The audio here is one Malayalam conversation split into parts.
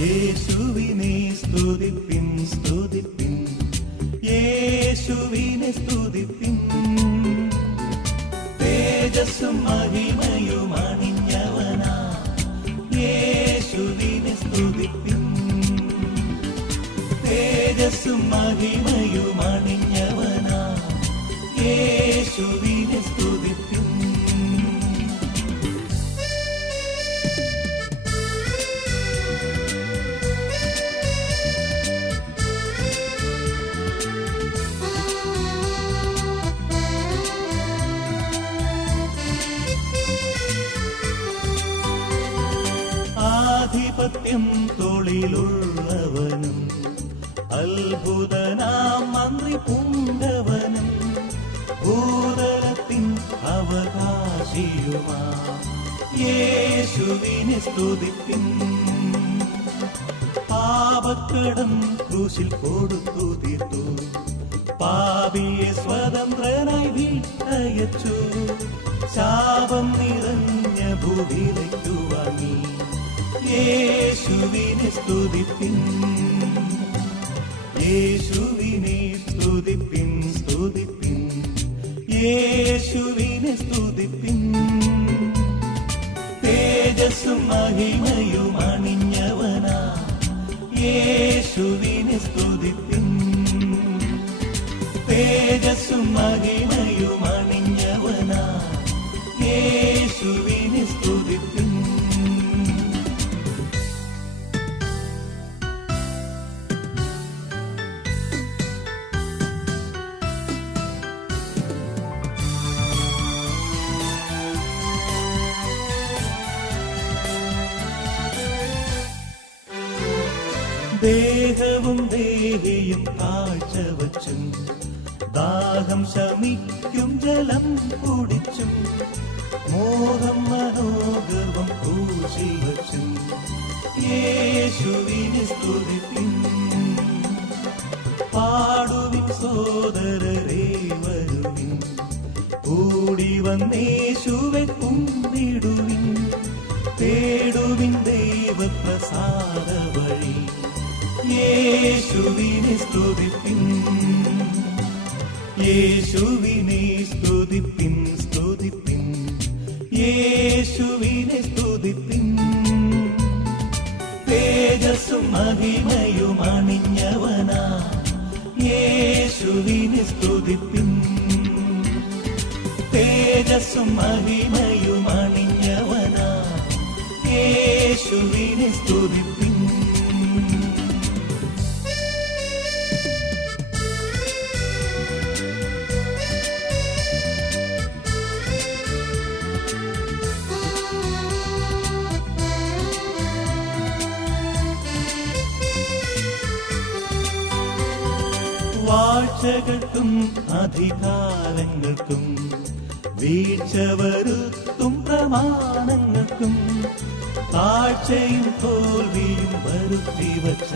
യേശുവിനെ സ്തുതിപ്പിൻ സ്തുതിപ്പിൻ. യേശുവിനെ സ്തുതിപ്പിൻ. തേജസ്സും മഹിമയും യേശുവിനെ സ്തുതിപ്പിൻ. തേജസ്സും മഹിമയും യേശുവിനെ ആധിപത്യം തൊഴിലുള്ളവനും അത്ഭുതനാം മന്ത്രി പുങ്കവനും ഭൂതലത്തിൻ അവകാശിയുമാ. യേശുവിനെ സ്തുതിപ്പിൻ പാപക്കടം ക്രൂശിൽ കൊടുത്തു തീർത്തു. പാപിയെ സ്വതന്ത്രനായി വീട്ടയച്ചു. ശാപം നിറഞ്ഞ ഭൂവിലേക്ക് വാങ്ങി. യേശുവിനെ സ്തുതിപ്പിൻ. യേശുവിനെ സ്തുതിപ്പിൻ സ്തുതിപ്പിൻ. യേശുവിനെ സ്തുതിപ്പിൻ. തേജസ്സും മഹിമയും അണിഞ്ഞവനാ. യേശുവിനെ സ്തുതിപ്പിൻ. തേജസ്സും മഹിമയും ദേഹവും ദേഹിയും കാഴ്ച വച്ചും ദാഹം ശമിക്കും ജലം കുടിച്ചും. മോഹം മനോഗർവം കൂശി വച്ചും യേശുവിനെ സ്തുതിപ്പിൻ. പാടുവിൻ സോദരരേ വരുവിൻ. കൂടി വന്നേശുവെ കുന്നിടുവിൻ. തേടുവിൻ ദൈവപ്രസാദ വഴി. യേശുവിനെ സ്തുതിപ്പിൻ. യേശുവിനെ സ്തുതിപ്പിൻ സ്തുതിപ്പിൻ. യേശുവിനെ സ്തുതിപ്പിൻ. തേജസ്സും മഹിമയും യേശുവിനെ സ്തുതിപ്പിൻ. തേജസ്സും മഹിമയും അണിഞ്ഞവനാ. യേശുവിനെ സ്തുതിപ്പിൻ. വാഴ്ചകൾക്കും അധികാരങ്ങൾക്കും വീഴ്ച വരുത്തും പ്രമാണങ്ങൾക്കും താഴ്ചയും തോൽവിയും വരുത്തി വച്ച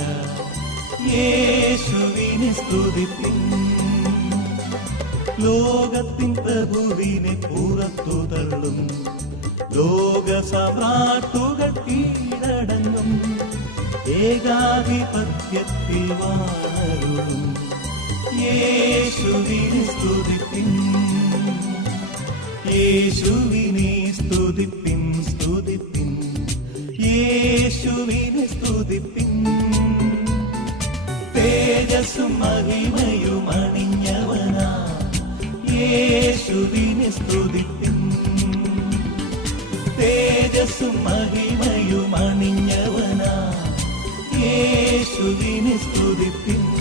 യേശുവിനെ സ്തുതിപ്പിൻ ലോകത്തിൻ പ്രഭുവിനെ പുറത്തു തള്ളും ലോക സമ്രാട്ടുകൾ കീഴടങ്ങും ഏകാധിപത്യത്തിൽ വാണരുളും യേശുവിനെ സ്തുതിപ്പിൻ. യേശുവിനെ സ്തുതിപ്പിൻ സ്തുതിപ്പിൻ. യേശുവിനെ സ്തുതിപ്പിൻ. തേജസ്സും മഹിമയും അണിഞ്ഞവനാ. യേശുവിനെ സ്തുതിപ്പിൻ. തേജസ്സും മഹിമയും അണിഞ്ഞവനാ. യേശുവിനെ സ്തുതിപ്പിൻ.